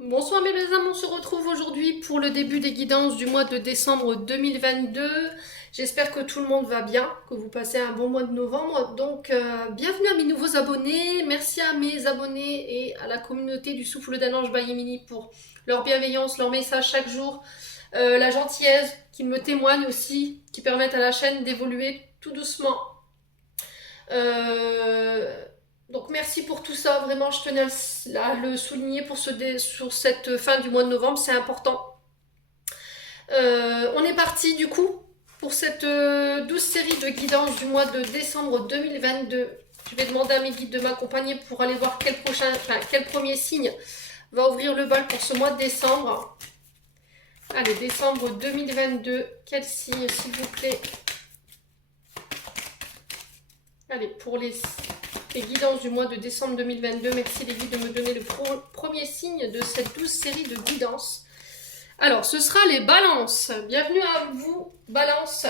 Bonsoir mes belles âmes, on se retrouve aujourd'hui pour le début des guidances du mois de décembre 2022. J'espère que tout le monde va bien, que vous passez un bon mois de novembre. Donc bienvenue à mes nouveaux abonnés, merci à mes abonnés et à la communauté du Souffle d'un Ange by Emily pour leur bienveillance, leur message chaque jour, la gentillesse qu'ils me témoignent aussi, qui permettent à la chaîne d'évoluer tout doucement. Donc merci pour tout ça, vraiment je tenais à le souligner sur cette fin du mois de novembre, c'est important. On est parti du coup pour cette douce série de guidance du mois de décembre 2022. Je vais demander à mes guides de m'accompagner pour aller voir quel premier signe va ouvrir le bal pour ce mois de décembre. Allez, décembre 2022, quel signe s'il vous plaît? Allez, pour les guidances du mois de décembre 2022. Merci les guides de me donner le premier signe de cette douce série de guidances. Alors, ce sera les balances. Bienvenue à vous, balance.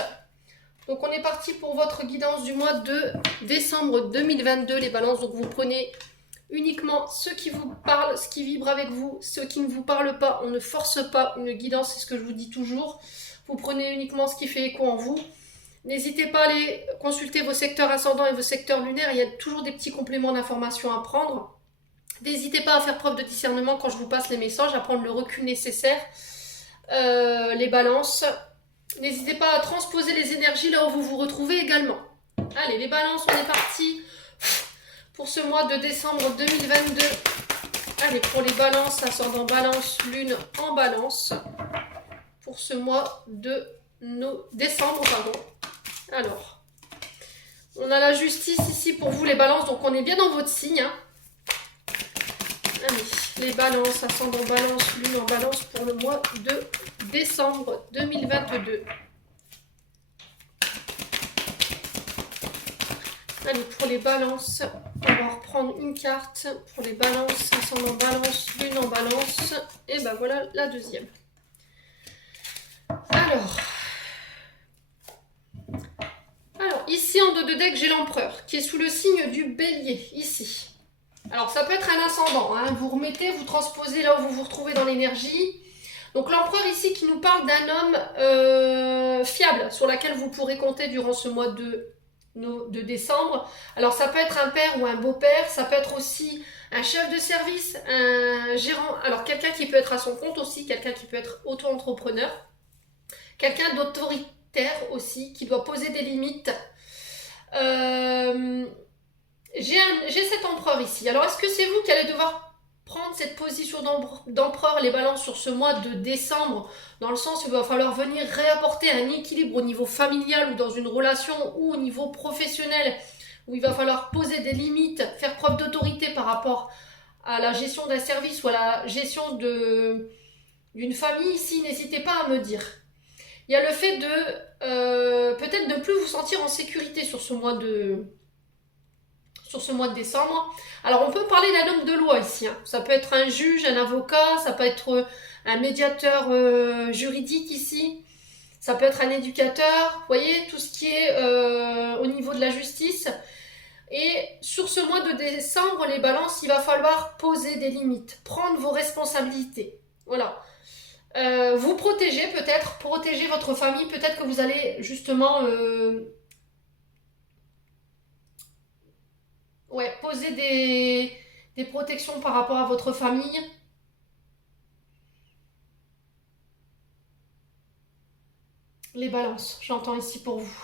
Donc, on est parti pour votre guidance du mois de décembre 2022, les balances. Donc, vous prenez uniquement ce qui vous parle, ce qui vibre avec vous, ce qui ne vous parle pas. On ne force pas une guidance, c'est ce que je vous dis toujours. Vous prenez uniquement ce qui fait écho en vous. N'hésitez pas à aller consulter vos secteurs ascendants et vos secteurs lunaires, il y a toujours des petits compléments d'informations à prendre. N'hésitez pas à faire preuve de discernement quand je vous passe les messages, à prendre le recul nécessaire, les balances. N'hésitez pas à transposer les énergies là où vous vous retrouvez également. Allez, les balances, on est parti pour ce mois de décembre 2022. Allez, pour les balances, ascendant balance, lune en balance, pour ce mois de décembre, pardon. Alors, on a la justice ici pour vous les balances, donc on est bien dans votre signe. Hein. Allez, les balances, ascendant balance, lune en balance pour le mois de décembre 2022. Allez, pour les balances, on va reprendre une carte. Pour les balances, ascendant balance, lune en balance. Et ben voilà la deuxième. Alors, ici en dos de deck, j'ai l'empereur qui est sous le signe du bélier, ici. Alors ça peut être un ascendant, hein. Vous remettez, vous transposez là où vous vous retrouvez dans l'énergie. Donc l'empereur ici qui nous parle d'un homme fiable, sur lequel vous pourrez compter durant ce mois de décembre. Alors ça peut être un père ou un beau-père, ça peut être aussi un chef de service, un gérant, alors quelqu'un qui peut être à son compte aussi, quelqu'un qui peut être auto-entrepreneur, quelqu'un d'autoritaire aussi, qui doit poser des limites. J'ai cet empereur ici. Alors, est-ce que c'est vous qui allez devoir prendre cette position d'empereur, les balances, sur ce mois de décembre, dans le sens où il va falloir venir réapporter un équilibre au niveau familial ou dans une relation ou au niveau professionnel, où il va falloir poser des limites, faire preuve d'autorité par rapport à la gestion d'un service ou à la gestion d'une famille ici, n'hésitez pas à me dire. Il y a le fait de peut-être ne plus vous sentir en sécurité sur ce mois de décembre. Alors on peut parler d'un homme de loi ici. Hein. Ça peut être un juge, un avocat, ça peut être un médiateur juridique ici. Ça peut être un éducateur. Vous voyez, tout ce qui est au niveau de la justice. Et sur ce mois de décembre, les balances, il va falloir poser des limites, prendre vos responsabilités. Voilà. Vous protéger peut-être, protéger votre famille. Peut-être que vous allez justement... poser des protections par rapport à votre famille. Les balances, j'entends ici pour vous.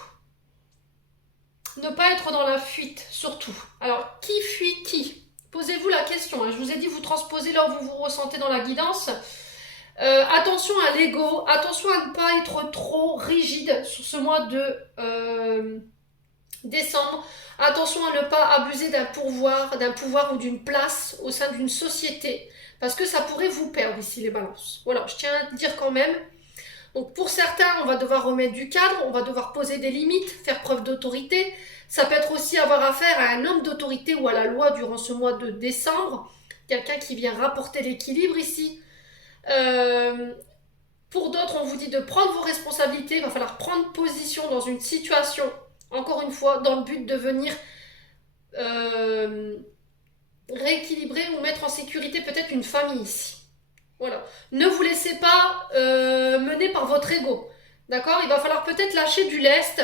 Ne pas être dans la fuite, surtout. Alors, qui fuit qui? Posez-vous la question. Hein. Je vous ai dit, vous transposez là où vous vous ressentez dans la guidance. Attention à l'ego, attention à ne pas être trop rigide sur ce mois de décembre. Attention à ne pas abuser d'un pouvoir ou d'une place au sein d'une société, parce que ça pourrait vous perdre ici les balances. Voilà, je tiens à dire quand même. Donc pour certains, on va devoir remettre du cadre, on va devoir poser des limites, faire preuve d'autorité. Ça peut être aussi avoir affaire à un homme d'autorité ou à la loi durant ce mois de décembre, quelqu'un qui vient rapporter l'équilibre ici. Pour d'autres, on vous dit de prendre vos responsabilités, il va falloir prendre position dans une situation, encore une fois, dans le but de venir rééquilibrer ou mettre en sécurité peut-être une famille ici. Voilà. Ne vous laissez pas mener par votre ego. D'accord? Il va falloir peut-être lâcher du lest.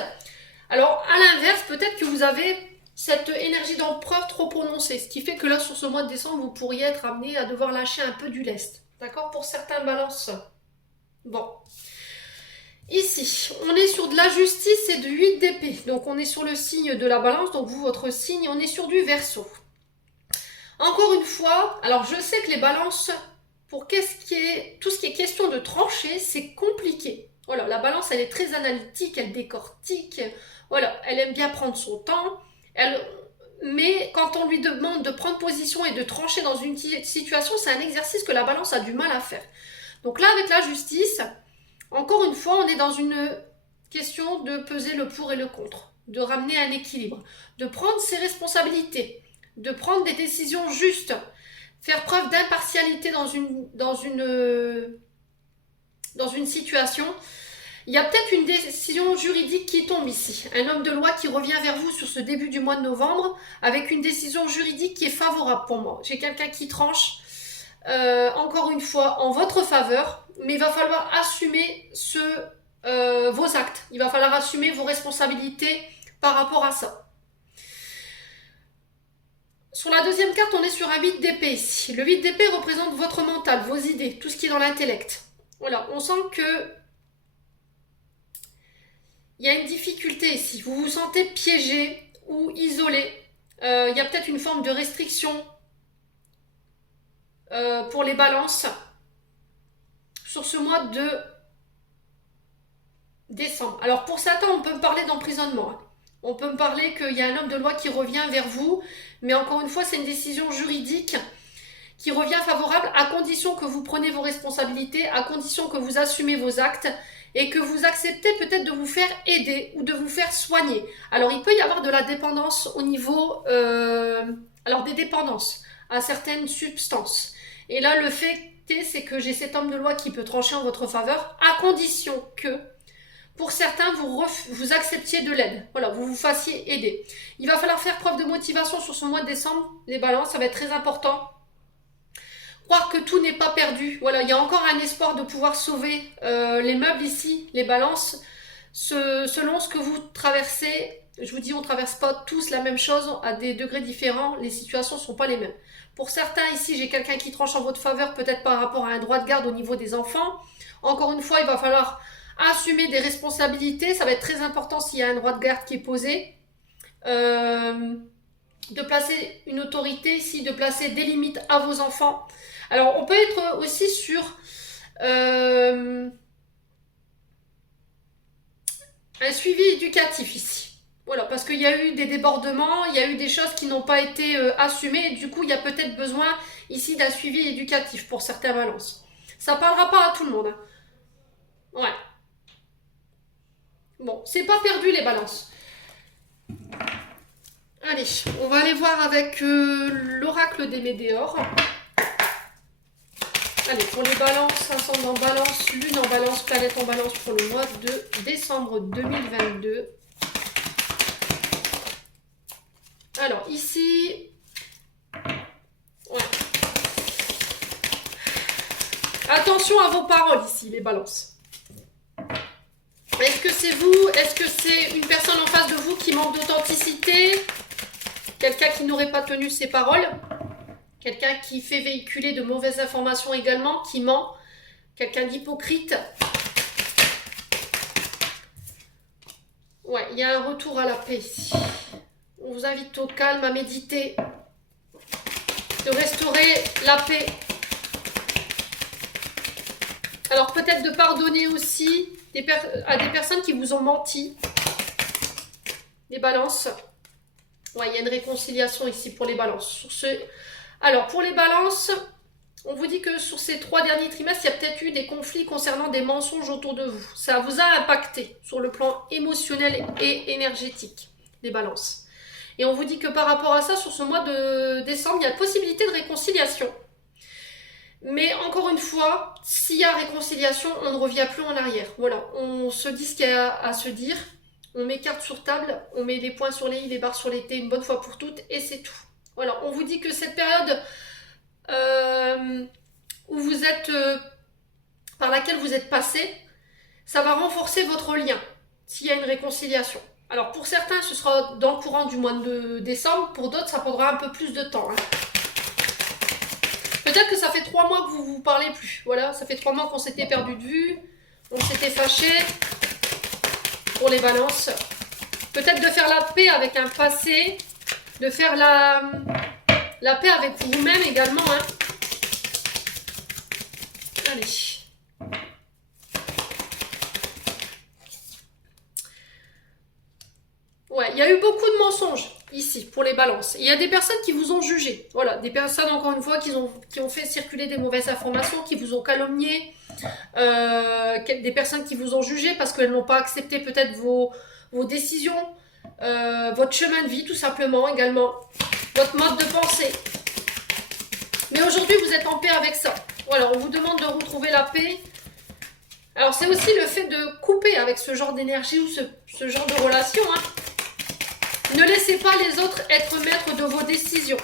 Alors, à l'inverse, peut-être que vous avez cette énergie d'empereur trop prononcée, ce qui fait que là, sur ce mois de décembre, vous pourriez être amené à devoir lâcher un peu du lest. D'accord? Pour certains balances. Bon. Ici, on est sur de la justice et de 8 d'épée. Donc, on est sur le signe de la balance. Donc, vous, votre signe, on est sur du verseau. Encore une fois, alors je sais que les balances, pour tout ce qui est question de trancher, c'est compliqué. Voilà, la balance, elle est très analytique, elle décortique. Voilà, elle aime bien prendre son temps. Mais quand on lui demande de prendre position et de trancher dans une situation, c'est un exercice que la balance a du mal à faire. Donc là, avec la justice, encore une fois, on est dans une question de peser le pour et le contre, de ramener un équilibre, de prendre ses responsabilités, de prendre des décisions justes, faire preuve d'impartialité dans une situation. Il y a peut-être une décision juridique qui tombe ici. Un homme de loi qui revient vers vous sur ce début du mois de novembre avec une décision juridique qui est favorable pour moi. J'ai quelqu'un qui tranche, encore une fois, en votre faveur, mais il va falloir assumer vos actes. Il va falloir assumer vos responsabilités par rapport à ça. Sur la deuxième carte, on est sur un 8 d'épée ici. Le 8 d'épée représente votre mental, vos idées, tout ce qui est dans l'intellect. Voilà, on sent que il y a une difficulté ici. Vous vous sentez piégé ou isolé. Il y a peut-être une forme de restriction pour les balances sur ce mois de décembre. Alors pour certains, on peut me parler d'emprisonnement. On peut me parler qu'il y a un homme de loi qui revient vers vous, mais encore une fois, c'est une décision juridique qui revient favorable à condition que vous preniez vos responsabilités, à condition que vous assumez vos actes et que vous acceptez peut-être de vous faire aider ou de vous faire soigner. Alors il peut y avoir de la dépendance au niveau... alors des dépendances à certaines substances. Et là, le fait c'est que j'ai cet homme de loi qui peut trancher en votre faveur, à condition que pour certains, vous acceptiez de l'aide. Voilà, vous vous fassiez aider. Il va falloir faire preuve de motivation sur ce mois de décembre. Les balances, ça va être très important. Croire que tout n'est pas perdu. Voilà, il y a encore un espoir de pouvoir sauver les meubles ici, les balances. Selon ce que vous traversez, je vous dis, on ne traverse pas tous la même chose à des degrés différents. Les situations ne sont pas les mêmes. Pour certains, ici, j'ai quelqu'un qui tranche en votre faveur, peut-être par rapport à un droit de garde au niveau des enfants. Encore une fois, il va falloir assumer des responsabilités, ça va être très important s'il y a un droit de garde qui est posé. De placer une autorité ici, de placer des limites à vos enfants. Alors, on peut être aussi sur un suivi éducatif ici. Voilà, parce qu'il y a eu des débordements, il y a eu des choses qui n'ont pas été assumées, et du coup, il y a peut-être besoin ici d'un suivi éducatif pour certaines balances. Ça ne parlera pas à tout le monde. Hein. Ouais. Bon, c'est pas perdu les balances. Allez, on va aller voir avec l'oracle des Médéores. Allez, pour les balances, ascendant en balance, lune en balance, planète en balance pour le mois de décembre 2022. Alors, ici... Ouais. Attention à vos paroles ici, les balances. Est-ce que c'est vous? Est-ce que c'est une personne en face de vous qui manque d'authenticité? Quelqu'un qui n'aurait pas tenu ses paroles? Quelqu'un qui fait véhiculer de mauvaises informations également, qui ment? Quelqu'un d'hypocrite? Ouais, il y a un retour à la paix ici. On vous invite au calme, à méditer, de restaurer la paix. Alors peut-être de pardonner aussi à des personnes qui vous ont menti. Les balances. Ouais, il y a une réconciliation ici pour les balances. Alors pour les balances, on vous dit que sur ces 3 derniers trimestres, il y a peut-être eu des conflits concernant des mensonges autour de vous. Ça vous a impacté sur le plan émotionnel et énergétique, les balances. Et on vous dit que par rapport à ça, sur ce mois de décembre, il y a possibilité de réconciliation. Mais encore une fois, s'il y a réconciliation, on ne revient plus en arrière. Voilà, on se dit ce qu'il y a à se dire, on met carte sur table, on met les points sur les i, les barres sur les t une bonne fois pour toutes, et c'est tout. Voilà, on vous dit que cette période où vous êtes, par laquelle vous êtes passé, ça va renforcer votre lien s'il y a une réconciliation. Alors pour certains, ce sera dans le courant du mois de décembre, pour d'autres, ça prendra un peu plus de temps. Hein. Peut-être que ça fait 3 mois que vous vous parlez plus. Voilà, ça fait 3 mois qu'on s'était perdu de vue, on s'était fâché. Pour les balances, peut-être de faire la paix avec un passé, de faire la paix avec vous-même également. Hein. Allez. Ouais, il y a eu beaucoup de mensonges ici pour les balances. Il y a des personnes qui vous ont jugé. Voilà, des personnes encore une fois qui ont fait circuler des mauvaises informations, qui vous ont calomnié, des personnes qui vous ont jugé parce qu'elles n'ont pas accepté peut-être vos décisions, votre chemin de vie tout simplement également, votre mode de pensée. Mais aujourd'hui vous êtes en paix avec ça. Voilà, on vous demande de retrouver la paix. Alors c'est aussi le fait de couper avec ce genre d'énergie ou ce genre de relation. Hein. Ne laissez pas les autres être maîtres de vos décisions.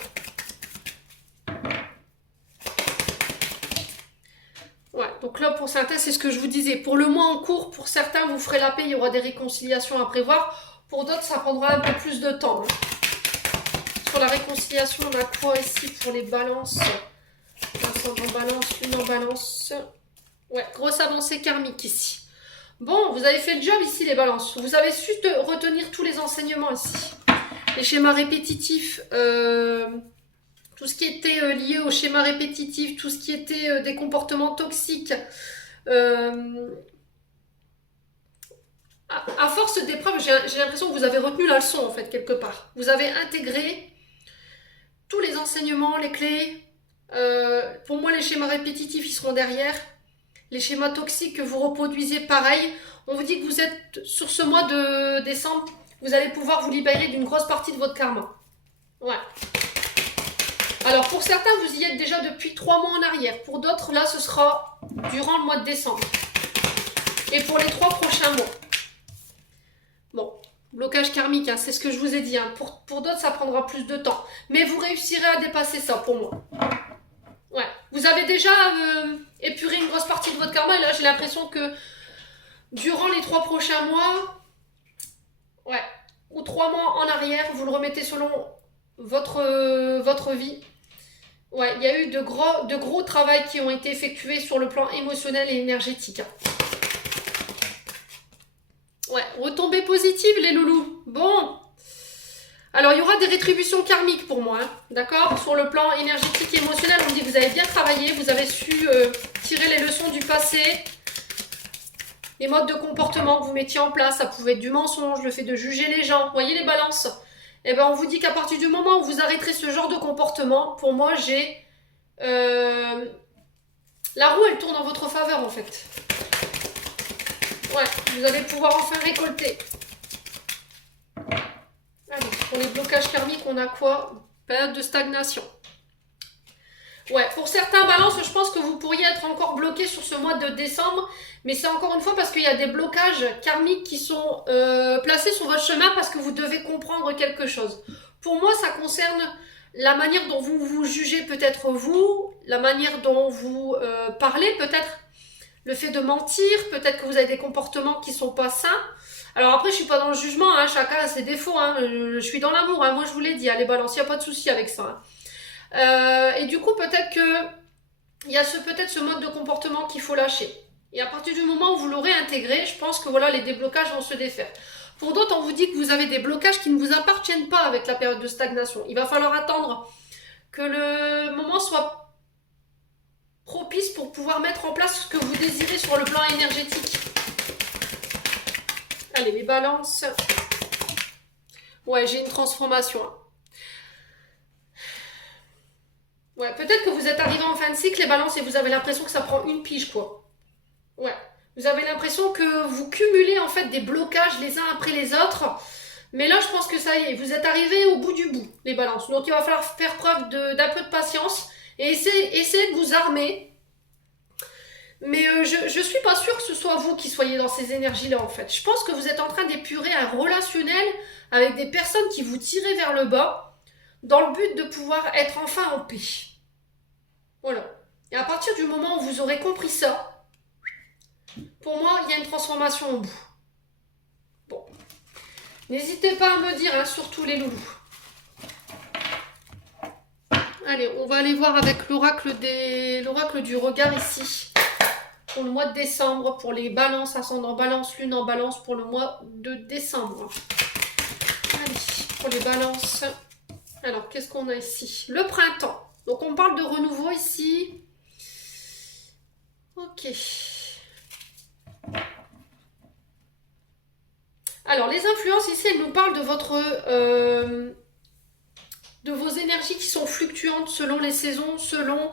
Ouais, donc là pour certains, c'est ce que je vous disais. Pour le mois en cours, pour certains, vous ferez la paix, il y aura des réconciliations à prévoir. Pour d'autres, ça prendra un peu plus de temps. Hein. Sur la réconciliation, on a quoi ici pour les balances? Un en balance, une en balance. Ouais, grosse avancée karmique ici. Bon, vous avez fait le job ici les balances. Vous avez su retenir tous les enseignements ici. Les schémas répétitifs, tout ce qui était lié au schéma répétitif, tout ce qui était des comportements toxiques. À force d'épreuves, j'ai l'impression que vous avez retenu la leçon en fait quelque part. Vous avez intégré tous les enseignements, les clés. Pour moi, les schémas répétitifs, ils seront derrière. Les schémas toxiques que vous reproduisez, pareil. On vous dit que vous êtes, sur ce mois de décembre, vous allez pouvoir vous libérer d'une grosse partie de votre karma. Ouais. Alors, pour certains, vous y êtes déjà depuis 3 mois en arrière. Pour d'autres, là, ce sera durant le mois de décembre. Et pour les 3 prochains mois. Bon, blocage karmique, hein, c'est ce que je vous ai dit. Hein. Pour d'autres, ça prendra plus de temps. Mais vous réussirez à dépasser ça, pour moi. Ouais. Vous avez déjà épuré une grosse partie de votre karma. Et là, j'ai l'impression que durant les 3 prochains mois, ouais, ou 3 mois en arrière, vous le remettez selon votre vie. Ouais, il y a eu de gros travail qui ont été effectués sur le plan émotionnel et énergétique. Ouais, retombées positives les loulous. Bon. Alors, il y aura des rétributions karmiques pour moi, hein, d'accord? Sur le plan énergétique et émotionnel, on me dit que vous avez bien travaillé, vous avez su tirer les leçons du passé. Les modes de comportement que vous mettiez en place, ça pouvait être du mensonge, le fait de juger les gens. Vous voyez les balances? Eh bien, on vous dit qu'à partir du moment où vous arrêterez ce genre de comportement, pour moi, j'ai... la roue, elle tourne en votre faveur, en fait. Ouais, vous allez pouvoir enfin récolter. Allez, pour les blocages karmiques, on a quoi? Période de stagnation. Ouais, pour certains balances, je pense que vous pourriez être encore bloqué sur ce mois de décembre, mais c'est encore une fois parce qu'il y a des blocages karmiques qui sont placés sur votre chemin parce que vous devez comprendre quelque chose. Pour moi, ça concerne la manière dont vous vous jugez peut-être vous, la manière dont vous parlez peut-être, le fait de mentir, peut-être que vous avez des comportements qui sont pas sains. Alors après, je suis pas dans le jugement, hein, chacun a ses défauts, hein, je suis dans l'amour, hein, moi je vous l'ai dit, hein, les balances, il n'y a pas de souci avec ça. Hein. Et du coup, peut-être que il y a peut-être ce mode de comportement qu'il faut lâcher. Et à partir du moment où vous l'aurez intégré, je pense que voilà, les déblocages vont se défaire. Pour d'autres, on vous dit que vous avez des blocages qui ne vous appartiennent pas avec la période de stagnation. Il va falloir attendre que le moment soit propice pour pouvoir mettre en place ce que vous désirez sur le plan énergétique. Allez, les balances. Ouais, j'ai une transformation. Ouais, peut-être que vous êtes arrivé en fin de cycle, les balances, et vous avez l'impression que ça prend une pige, quoi. Ouais. Vous avez l'impression que vous cumulez, en fait, des blocages les uns après les autres. Mais là, je pense que ça y est, vous êtes arrivé au bout du bout, les balances. Donc, il va falloir faire preuve d'un peu de patience et essayer de vous armer. Mais je suis pas sûre que ce soit vous qui soyez dans ces énergies-là, en fait. Je pense que vous êtes en train d'épurer un relationnel avec des personnes qui vous tirent vers le bas dans le but de pouvoir être enfin en paix. Voilà. Et à partir du moment où vous aurez compris ça, pour moi, il y a une transformation au bout. Bon. N'hésitez pas à me dire, hein, surtout les loulous. Allez, on va aller voir avec l'oracle du regard ici. Pour le mois de décembre, pour les balances, ascendant balance, lune en balance, pour le mois de décembre. Allez, pour les balances. Alors, qu'est-ce qu'on a ici? Le printemps. Donc, on parle de renouveau ici. Ok. Alors, les influences ici, elles nous parlent de de vos énergies qui sont fluctuantes selon les saisons, selon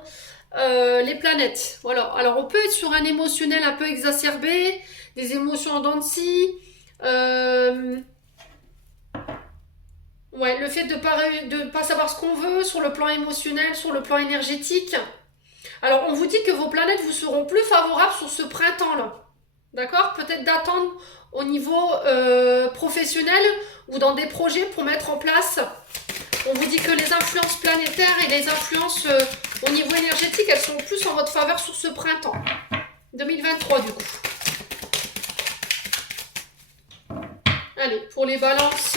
les planètes. Voilà. Alors, on peut être sur un émotionnel un peu exacerbé, des émotions en dents de scie. Ouais, le fait de pas savoir ce qu'on veut sur le plan émotionnel, sur le plan énergétique. Alors, on vous dit que vos planètes vous seront plus favorables sur ce printemps-là. D'accord? Peut-être d'attendre au niveau professionnel ou dans des projets pour mettre en place. On vous dit que les influences planétaires et les influences au niveau énergétique, elles sont plus en votre faveur sur ce printemps. 2023 du coup. Allez, pour les balances.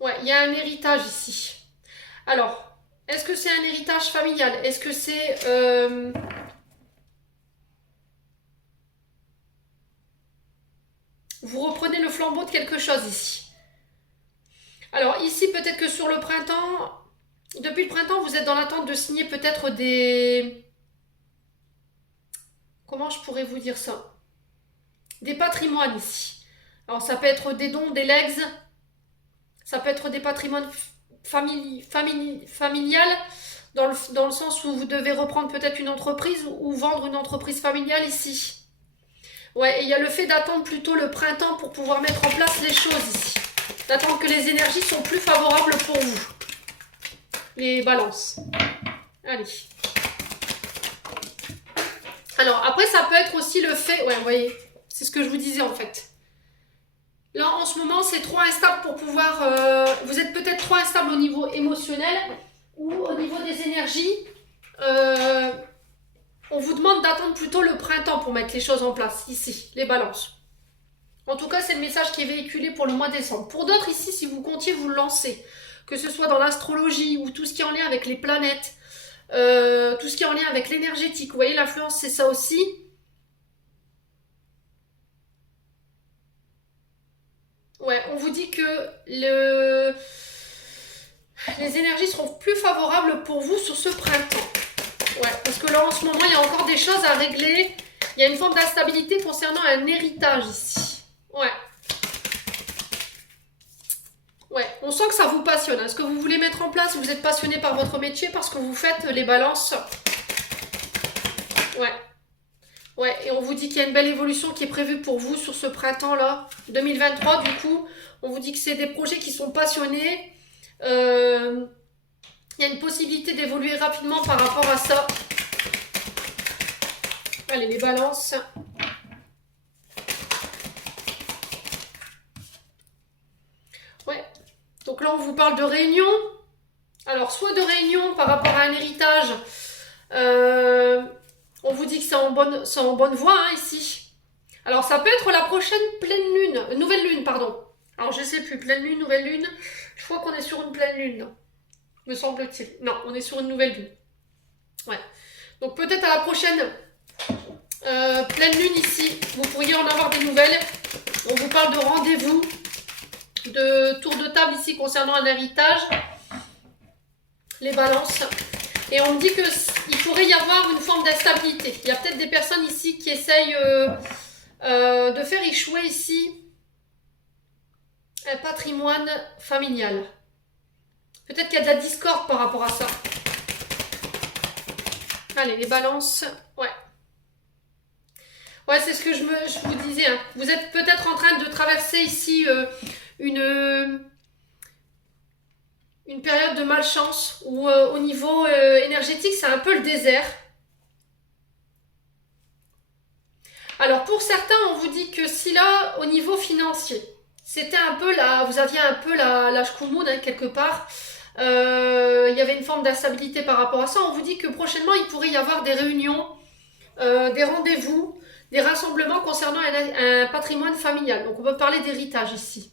Ouais, il y a un héritage ici. Alors, est-ce que c'est un héritage familial? Est-ce que c'est... vous reprenez le flambeau de quelque chose ici. Alors ici, peut-être que sur le printemps, depuis le printemps, vous êtes dans l'attente de signer peut-être des... Comment je pourrais vous dire ça? Des patrimoines ici. Alors ça peut être des dons, des legs, ça peut être des patrimoines familiales, dans le sens où vous devez reprendre peut-être une entreprise ou vendre une entreprise familiale ici. Ouais, et il y a le fait d'attendre plutôt le printemps pour pouvoir mettre en place les choses ici. D'attendre que les énergies sont plus favorables pour vous. Les balances. Allez. Alors, après, ça peut être aussi le fait... Ouais, vous voyez, c'est ce que je vous disais en fait. Là, en ce moment, c'est trop instable pour pouvoir... vous êtes peut-être trop instable au niveau émotionnel ou au niveau des énergies. On vous demande d'attendre plutôt le printemps pour mettre les choses en place, ici, les balances. En tout cas, c'est le message qui est véhiculé pour le mois de décembre. Pour d'autres, ici, si vous comptiez vous lancer, que ce soit dans l'astrologie ou tout ce qui est en lien avec les planètes, tout ce qui est en lien avec l'énergétique, vous voyez, l'influence, c'est ça aussi. Ouais, on vous dit que les énergies seront plus favorables pour vous sur ce printemps. Ouais, parce que là, en ce moment, il y a encore des choses à régler. Il y a une forme d'instabilité concernant un héritage ici. Ouais. Ouais, on sent que ça vous passionne. Est-ce que vous voulez mettre en place? Vous êtes passionné par votre métier parce que vous faites les balances. Ouais. Ouais, et on vous dit qu'il y a une belle évolution qui est prévue pour vous sur ce printemps-là, 2023. Du coup, on vous dit que c'est des projets qui sont passionnés. Il y a une possibilité d'évoluer rapidement par rapport à ça. Allez, les balances. Ouais. Donc là, on vous parle de réunion. Alors, soit de réunion par rapport à un héritage. On vous dit que c'est en bonne voie, hein, ici. Alors, ça peut être la prochaine pleine lune. Nouvelle lune, pardon. Alors, je sais plus. Pleine lune, nouvelle lune. Je crois qu'on est sur une pleine lune. Me semble-t-il. Non, on est sur une nouvelle lune. Ouais. Donc peut-être à la prochaine pleine lune ici, vous pourriez en avoir des nouvelles. On vous parle de rendez-vous, de tour de table ici concernant un héritage, les balances. Et on me dit qu'il pourrait y avoir une forme d'instabilité. Il y a peut-être des personnes ici qui essayent de faire échouer ici un patrimoine familial. Peut-être qu'il y a de la discorde par rapport à ça. Allez, les balances. Ouais. Ouais, c'est ce que je vous disais. Hein. Vous êtes peut-être en train de traverser ici une période de malchance où au niveau énergétique, c'est un peu le désert. Alors, pour certains, on vous dit que si là, au niveau financier, c'était un peu vous aviez un peu la chkoumoun, hein, quelque part. Il y avait une forme d'instabilité par rapport à ça. On vous dit que prochainement, il pourrait y avoir des réunions, des rendez-vous, des rassemblements concernant un patrimoine familial. Donc on peut parler d'héritage ici.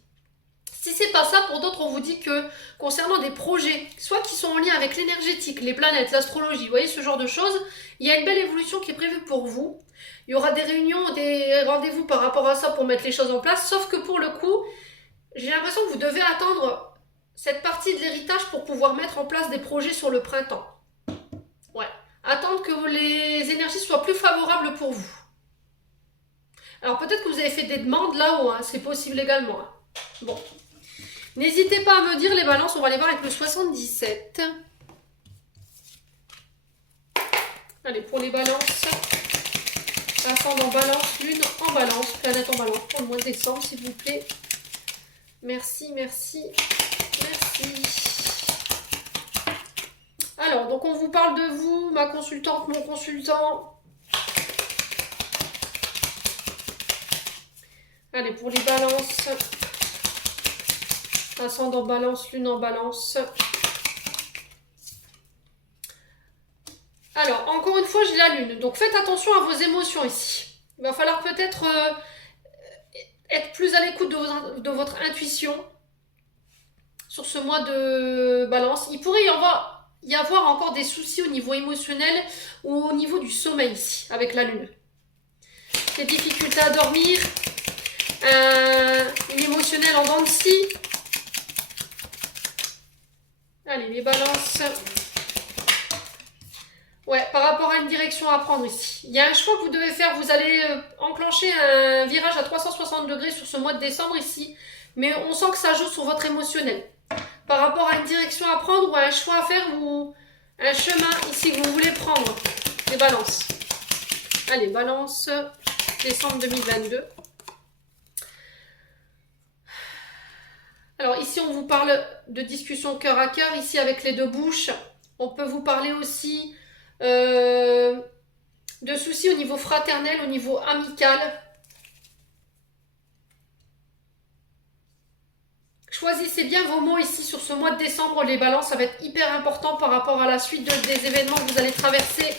Si c'est pas ça, pour d'autres, on vous dit que concernant des projets, soit qui sont en lien avec l'énergétique, les planètes, l'astrologie, vous voyez ce genre de choses, il y a une belle évolution qui est prévue pour vous. Il y aura des réunions, des rendez-vous par rapport à ça pour mettre les choses en place, sauf que pour le coup, j'ai l'impression que vous devez attendre cette partie de l'héritage pour pouvoir mettre en place des projets sur le printemps. Ouais. Attendre que les énergies soient plus favorables pour vous. Alors peut-être que vous avez fait des demandes là-haut, hein, c'est possible également. Hein. Bon. N'hésitez pas à me dire les balances, on va les voir avec le 77. Allez, pour les balances, ascendant balance, lune en balance, planète en balance pour le mois de décembre, s'il vous plaît. Merci, merci, merci. Alors, donc on vous parle de vous, ma consultante, mon consultant. Allez, pour les balances, ascendant balance, lune en balance. Alors, encore une fois, j'ai la lune. Donc, faites attention à vos émotions ici. Il va falloir peut-être être plus à l'écoute de votre intuition sur ce mois de balance. Il pourrait y avoir encore des soucis au niveau émotionnel ou au niveau du sommeil ici, avec la lune. Des difficultés à dormir, une émotionnelle en dents de scie. Allez, les balances. Ouais, par rapport à une direction à prendre ici. Il y a un choix que vous devez faire. Vous allez enclencher un virage à 360 degrés sur ce mois de décembre ici. Mais on sent que ça joue sur votre émotionnel. Par rapport à une direction à prendre ou à un choix à faire ou un chemin ici que vous voulez prendre. Les balances. Allez, balance. Décembre 2022. Alors ici, on vous parle de discussion cœur à cœur. Ici, avec les deux bouches. On peut vous parler aussi de soucis au niveau fraternel, au niveau amical. Choisissez bien vos mots ici sur ce mois de décembre, les balances, ça va être hyper important par rapport à la suite des événements que vous allez traverser.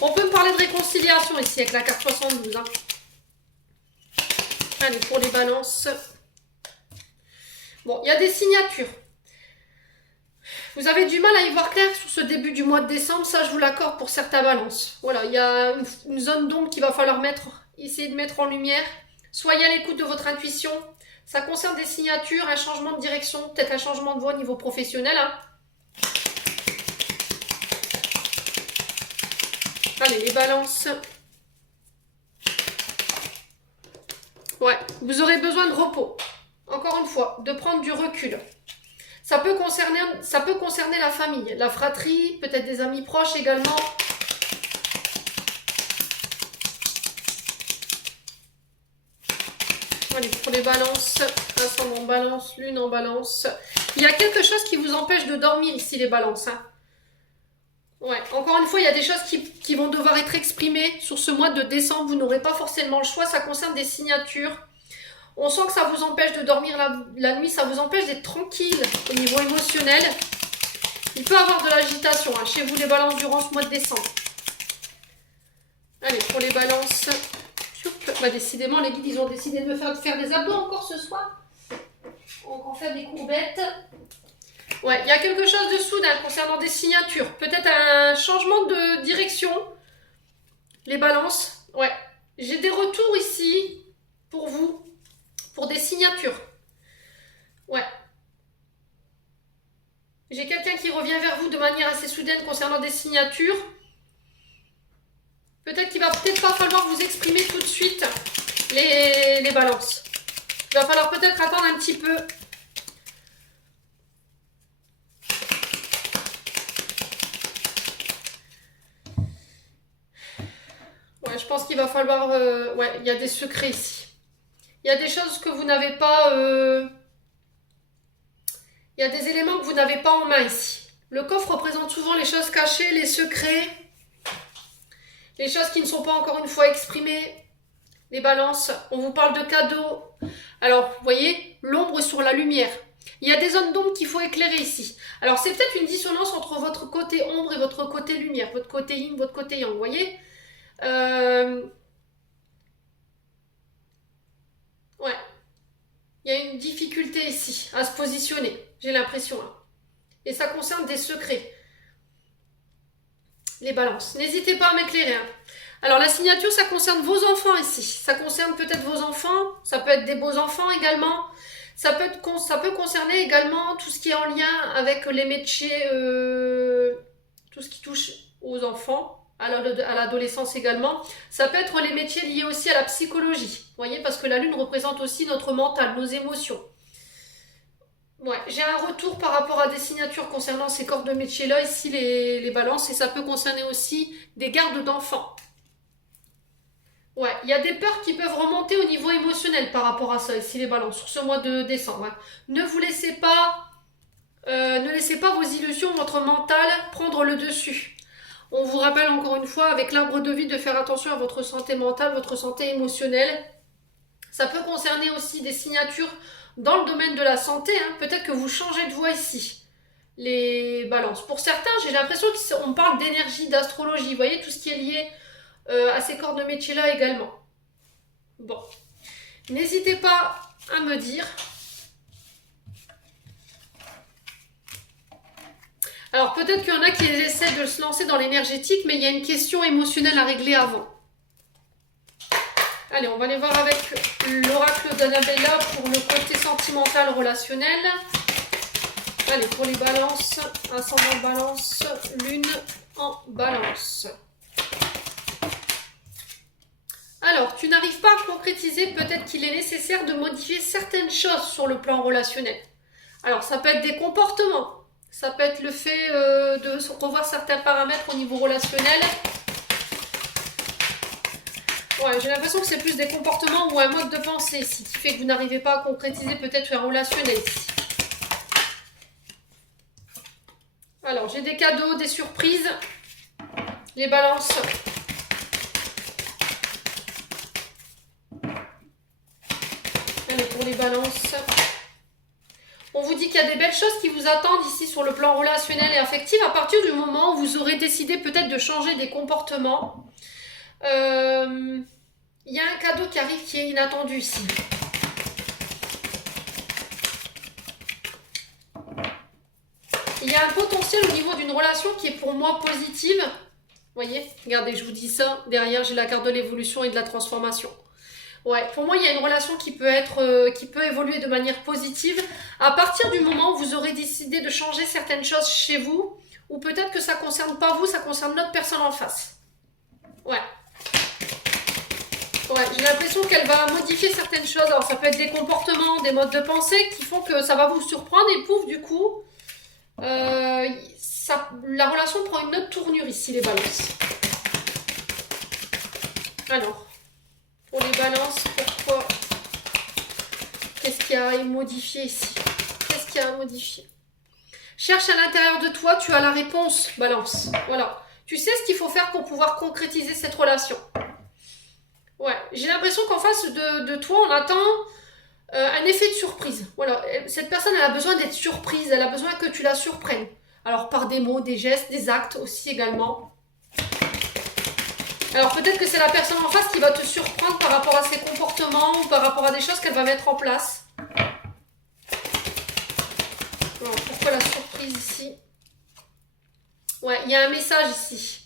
On peut me parler de réconciliation ici avec la carte 72. Hein. Allez, pour les balances. Bon, il y a des signatures. Vous avez du mal à y voir clair sur ce début du mois de décembre, ça je vous l'accorde pour certains balances. Voilà, il y a une zone d'ombre qu'il va falloir essayer de mettre en lumière. Soyez à l'écoute de votre intuition. Ça concerne des signatures, un changement de direction, peut-être un changement de voie au niveau professionnel. Hein. Allez, les balances. Ouais, vous aurez besoin de repos. Encore une fois, de prendre du recul. Ça peut concerner la famille, la fratrie, peut-être des amis proches également. Allez, pour les balances, ascendant en balance, lune en balance. Il y a quelque chose qui vous empêche de dormir ici, les balances. Hein. Ouais, encore une fois, il y a des choses qui vont devoir être exprimées sur ce mois de décembre. Vous n'aurez pas forcément le choix, ça concerne des signatures. On sent que ça vous empêche de dormir la nuit, ça vous empêche d'être tranquille au niveau émotionnel. Il peut y avoir de l'agitation hein, chez vous les balances durant ce mois de décembre. Allez, pour les balances. Bah, décidément, les guides, ils ont décidé de me faire des abdos encore ce soir. On fait des courbettes. Ouais, il y a quelque chose de soudain concernant des signatures. Peut-être un changement de direction. Les balances. Ouais, j'ai des retours ici pour vous. Pour des signatures. Ouais. J'ai quelqu'un qui revient vers vous de manière assez soudaine concernant des signatures. Peut-être qu'il va peut-être pas falloir vous exprimer tout de suite les balances. Il va falloir peut-être attendre un petit peu. Ouais, je pense qu'il va falloir... ouais, il y a des secrets ici. Il y a des choses que vous n'avez pas... Il y a des éléments que vous n'avez pas en main ici. Le coffre représente souvent les choses cachées, les secrets, les choses qui ne sont pas encore une fois exprimées. Les balances, on vous parle de cadeaux. Alors, vous voyez, l'ombre sur la lumière. Il y a des zones d'ombre qu'il faut éclairer ici. Alors, c'est peut-être une dissonance entre votre côté ombre et votre côté lumière, votre côté yin, votre côté yang, vous voyez. Ouais. Il y a une difficulté ici à se positionner, j'ai l'impression. Hein. Et ça concerne des secrets. Les balances. N'hésitez pas à m'éclairer. Hein. Alors, la signature, ça concerne vos enfants ici. Ça concerne peut-être vos enfants. Ça peut être des beaux enfants également. Ça peut concerner également tout ce qui est en lien avec les métiers, tout ce qui touche aux enfants, à l'adolescence également. Ça peut être les métiers liés aussi à la psychologie. Vous voyez, parce que la lune représente aussi notre mental, nos émotions. Ouais, j'ai un retour par rapport à des signatures concernant ces corps de métier-là, ici les balances, et ça peut concerner aussi des gardes d'enfants. Ouais, il y a des peurs qui peuvent remonter au niveau émotionnel par rapport à ça, ici les balances, sur ce mois de décembre. Hein. Ne laissez pas vos illusions, votre mental prendre le dessus. On vous rappelle encore une fois, avec l'arbre de vie, de faire attention à votre santé mentale, votre santé émotionnelle. Ça peut concerner aussi des signatures dans le domaine de la santé. Hein. Peut-être que vous changez de voie ici, les balances. Pour certains, j'ai l'impression qu'on parle d'énergie, d'astrologie. Vous voyez, tout ce qui est lié à ces corps de métier-là également. Bon. N'hésitez pas à me dire. Alors, peut-être qu'il y en a qui essaient de se lancer dans l'énergétique, mais il y a une question émotionnelle à régler avant. Allez, on va aller voir avec l'oracle d'Annabella pour le côté sentimental relationnel. Allez, pour les balances, ascendant balance, lune en balance. Alors, tu n'arrives pas à concrétiser, peut-être qu'il est nécessaire de modifier certaines choses sur le plan relationnel. Alors, ça peut être des comportements, ça peut être le fait de revoir certains paramètres au niveau relationnel. Ouais, j'ai l'impression que c'est plus des comportements ou un mode de pensée ici, qui fait que vous n'arrivez pas à concrétiser peut-être un relationnel ici. Alors, j'ai des cadeaux, des surprises, les balances. Allez, pour les balances. On vous dit qu'il y a des belles choses qui vous attendent ici sur le plan relationnel et affectif à partir du moment où vous aurez décidé peut-être de changer des comportements. Il y a un cadeau qui arrive qui est inattendu ici. Il y a un potentiel au niveau d'une relation qui est pour moi positive. Vous voyez, regardez, je vous dis ça. Derrière, j'ai la carte de l'évolution et de la transformation. Ouais, pour moi, il y a une relation qui peut évoluer de manière positive à partir du moment où vous aurez décidé de changer certaines choses chez vous, ou peut-être que ça ne concerne pas vous, ça concerne l'autre personne en face. Ouais. Ouais, j'ai l'impression qu'elle va modifier certaines choses. Alors, ça peut être des comportements, des modes de pensée qui font que ça va vous surprendre et pouf, du coup, la relation prend une autre tournure ici, les balances. Alors, pour les balances, pourquoi? Qu'est-ce qu'il y a à modifier ici? Qu'est-ce qu'il y a à modifier? Cherche à l'intérieur de toi, tu as la réponse, balance. Voilà. Tu sais ce qu'il faut faire pour pouvoir concrétiser cette relation. Ouais, j'ai l'impression qu'en face de toi, on attend un effet de surprise. Voilà, cette personne, elle a besoin d'être surprise, elle a besoin que tu la surprennes. Alors, par des mots, des gestes, des actes aussi également. Alors, peut-être que c'est la personne en face qui va te surprendre par rapport à ses comportements ou par rapport à des choses qu'elle va mettre en place. Alors, pourquoi la surprise ici? Ouais, il y a un message ici.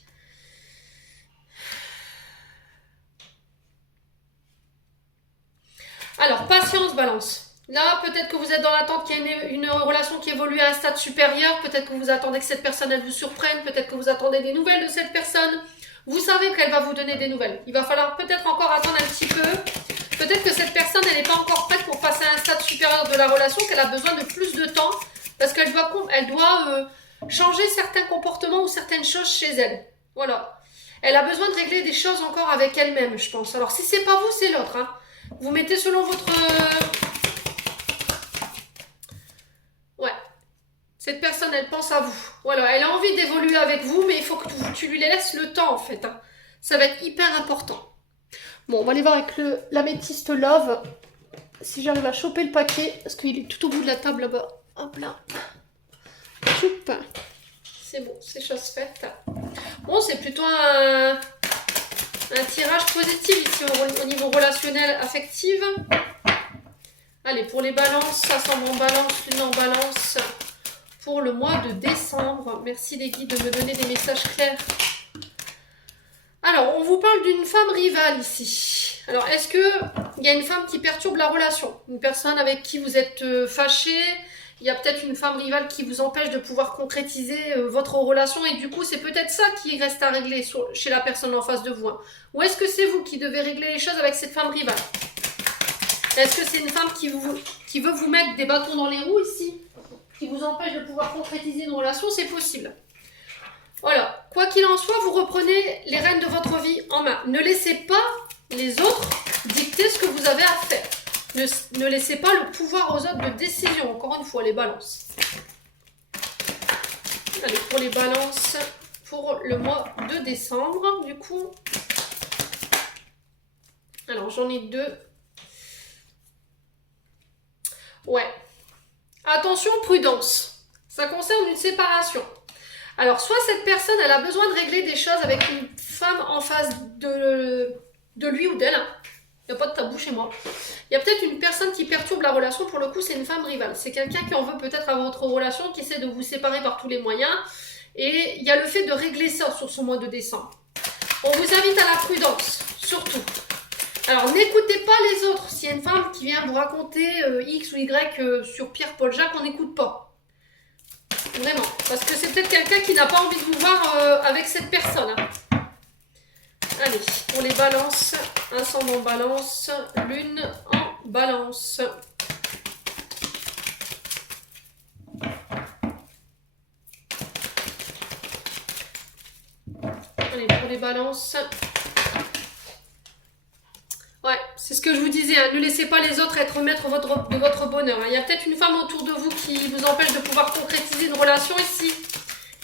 Alors, patience, balance. Là, peut-être que vous êtes dans l'attente qu'il y ait une relation qui évolue à un stade supérieur. Peut-être que vous attendez que cette personne, elle vous surprenne. Peut-être que vous attendez des nouvelles de cette personne. Vous savez qu'elle va vous donner des nouvelles. Il va falloir peut-être encore attendre un petit peu. Peut-être que cette personne, elle n'est pas encore prête pour passer à un stade supérieur de la relation, qu'elle a besoin de plus de temps. Parce qu'elle doit changer certains comportements ou certaines choses chez elle. Voilà. Elle a besoin de régler des choses encore avec elle-même, je pense. Alors, si c'est pas vous, c'est l'autre, hein. Vous mettez selon votre... Ouais. Cette personne, elle pense à vous. Voilà, elle a envie d'évoluer avec vous, mais il faut que tu lui laisses le temps, en fait. Hein. Ça va être hyper important. Bon, on va aller voir avec l'améthyste Love si j'arrive à choper le paquet, parce qu'il est tout au bout de la table là-bas. Hop là. Choup. C'est bon, c'est chose faite. Bon, c'est plutôt un tirage positif ici au niveau relationnel affectif. Allez, pour les balances, ascendant en balance, lune en balance, pour le mois de décembre. Merci les guides de me donner des messages clairs. Alors, on vous parle d'une femme rivale ici. Alors, est-ce qu'il y a une femme qui perturbe la relation? Une personne avec qui vous êtes fâché? Il y a peut-être une femme rivale qui vous empêche de pouvoir concrétiser votre relation et du coup, c'est peut-être ça qui reste à régler chez la personne en face de vous. Hein. Ou est-ce que c'est vous qui devez régler les choses avec cette femme rivale? Est-ce que c'est une femme qui veut vous mettre des bâtons dans les roues ici? Qui vous empêche de pouvoir concrétiser une relation? C'est possible. Voilà, quoi qu'il en soit, vous reprenez les rênes de votre vie en main. Ne laissez pas les autres dicter ce que vous avez à faire. Ne laissez pas le pouvoir aux autres de décision. Encore une fois, les balances. Allez, pour les balances, pour le mois de décembre, du coup. Alors, j'en ai deux. Ouais. Attention, prudence. Ça concerne une séparation. Alors, soit cette personne, elle a besoin de régler des choses avec une femme en face de lui ou d'elle. Hein. Il n'y a pas de tabou chez moi. Il y a peut-être une personne qui perturbe la relation. Pour le coup, c'est une femme rivale. C'est quelqu'un qui en veut peut-être à votre relation, qui essaie de vous séparer par tous les moyens. Et il y a le fait de régler ça sur ce mois de décembre. On vous invite à la prudence, surtout. Alors, n'écoutez pas les autres. S'il y a une femme qui vient vous raconter X ou Y sur Pierre, Paul, Jacques, on n'écoute pas. Vraiment, parce que c'est peut-être quelqu'un qui n'a pas envie de vous voir avec cette personne. Hein. Allez, pour les balances, ascendant balance, lune en balance. Allez, pour les balances. Ouais, c'est ce que je vous disais, hein. Ne laissez pas les autres être maîtres de votre bonheur. Hein. Il y a peut-être une femme autour de vous qui vous empêche de pouvoir concrétiser une relation ici.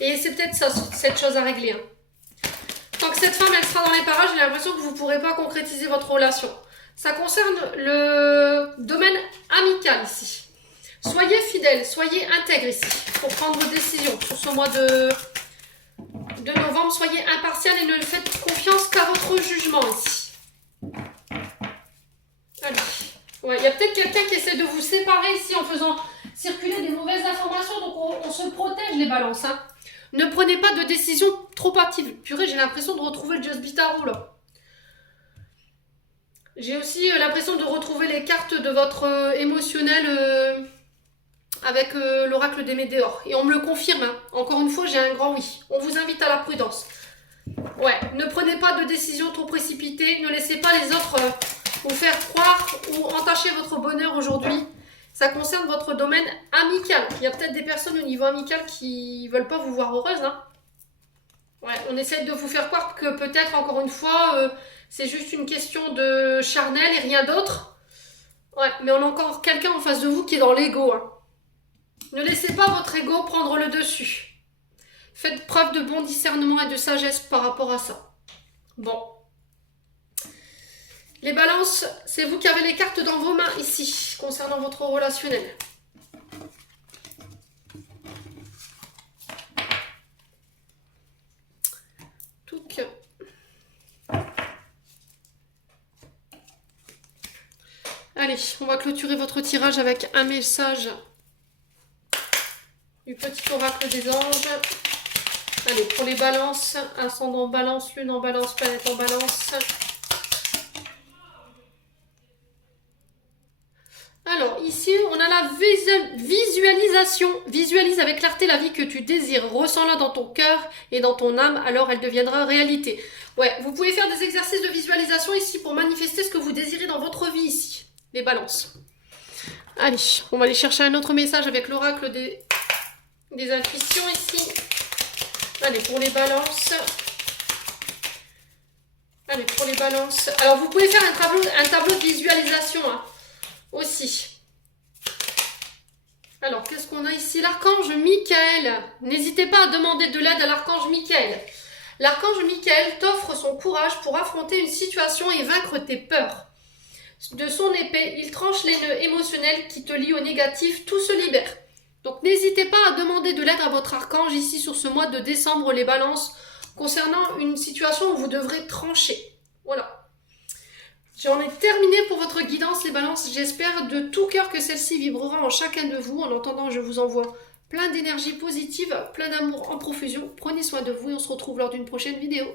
Et c'est peut-être ça, cette chose à régler. Hein. Tant que cette femme, elle sera dans les parages, j'ai l'impression que vous ne pourrez pas concrétiser votre relation. Ça concerne le domaine amical ici. Soyez fidèles, soyez intègres ici pour prendre vos décisions sur ce mois de novembre. Soyez impartial et ne faites confiance qu'à votre jugement ici. Allez. Ouais, il y a peut-être quelqu'un qui essaie de vous séparer ici en faisant circuler des mauvaises informations. Donc on se protège les balances. Hein. Ne prenez pas de décision trop hâtive. Purée, j'ai l'impression de retrouver le Just Bitaro là. J'ai aussi l'impression de retrouver les cartes de votre émotionnel avec l'oracle des Médéors. Et on me le confirme. Hein. Encore une fois, j'ai un grand oui. On vous invite à la prudence. Ouais, ne prenez pas de décision trop précipitée. Ne laissez pas les autres vous faire croire ou entacher votre bonheur aujourd'hui. Ça concerne votre domaine amical. Il y a peut-être des personnes au niveau amical qui ne veulent pas vous voir heureuse. Hein. Ouais, on essaie de vous faire croire que peut-être, encore une fois, c'est juste une question de charnel et rien d'autre. Ouais, mais on a encore quelqu'un en face de vous qui est dans l'ego. Hein. Ne laissez pas votre ego prendre le dessus. Faites preuve de bon discernement et de sagesse par rapport à ça. Bon. Les balances, c'est vous qui avez les cartes dans vos mains ici, concernant votre relationnel. Touc. Allez, on va clôturer votre tirage avec un message du petit oracle des anges. Allez, pour les balances, ascendant en balance, lune en balance, planète en balance. Alors, ici, on a la visualisation. Visualise avec clarté la vie que tu désires. Ressens-la dans ton cœur et dans ton âme, alors elle deviendra réalité. Ouais, vous pouvez faire des exercices de visualisation ici pour manifester ce que vous désirez dans votre vie ici. Les balances. Allez, on va aller chercher un autre message avec l'oracle des intuitions ici. Allez, pour les balances. Allez, pour les balances. Alors, vous pouvez faire un tableau de visualisation, hein. Aussi. Alors, qu'est-ce qu'on a ici? L'archange Michael. N'hésitez pas à demander de l'aide à l'archange Michael. L'archange Michael t'offre son courage pour affronter une situation et vaincre tes peurs. de son épée, il tranche les nœuds émotionnels qui te lient au négatif, tout se libère. Donc n'hésitez pas à demander de l'aide à votre archange ici sur ce mois de décembre, les balances, concernant une situation où vous devrez trancher. Voilà. J'en ai terminé pour votre guidance, les balances. J'espère de tout cœur que celle-ci vibrera en chacun de vous. En attendant, je vous envoie plein d'énergie positive, plein d'amour en profusion. Prenez soin de vous et on se retrouve lors d'une prochaine vidéo.